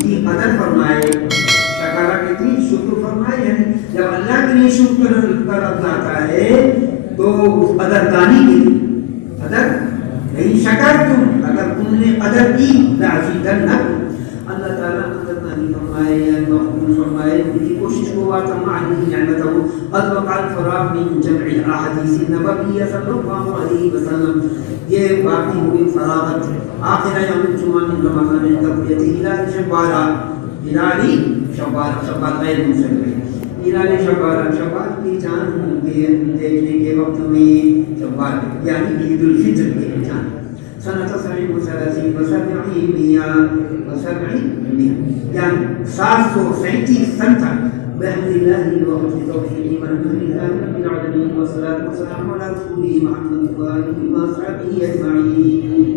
کی قدر فرمائے. شکارہ کہتی ہے شکر فرمائے، یعنی جب اللہ کے لیے شکر طرف جاتا ہے تو قدردانی کے لیے قدر نہیں. شکر تم اگر تم نے قدر کی لازیدنکم. اللہ تعالیٰ قدردانی فرمائے یا مقبول فرمائے ان کی کوشش کو. واتم علیہ نعمتہ قد وقع الفراغ من جمع الاحادیث النبویہ صلی اللہ علیہ وسلم. یہ باقی ہوئی فراغت آخر یوم الجمعہ من رمضان التقویۃ ہلال شوال. ہلال شوال غیر مسلم ہلال شوال کی چاند دیکھنے کے وقت میں شوال یعنی عید الفطر کے چاند سنۃ 37 یعنی 737 سن تک بحمد اللہ وحسن توفیقہ والحمد للہ رب العالمین والصلاة والسلام علی رسولہ محمد وآلہ وصحبہ اجمعین.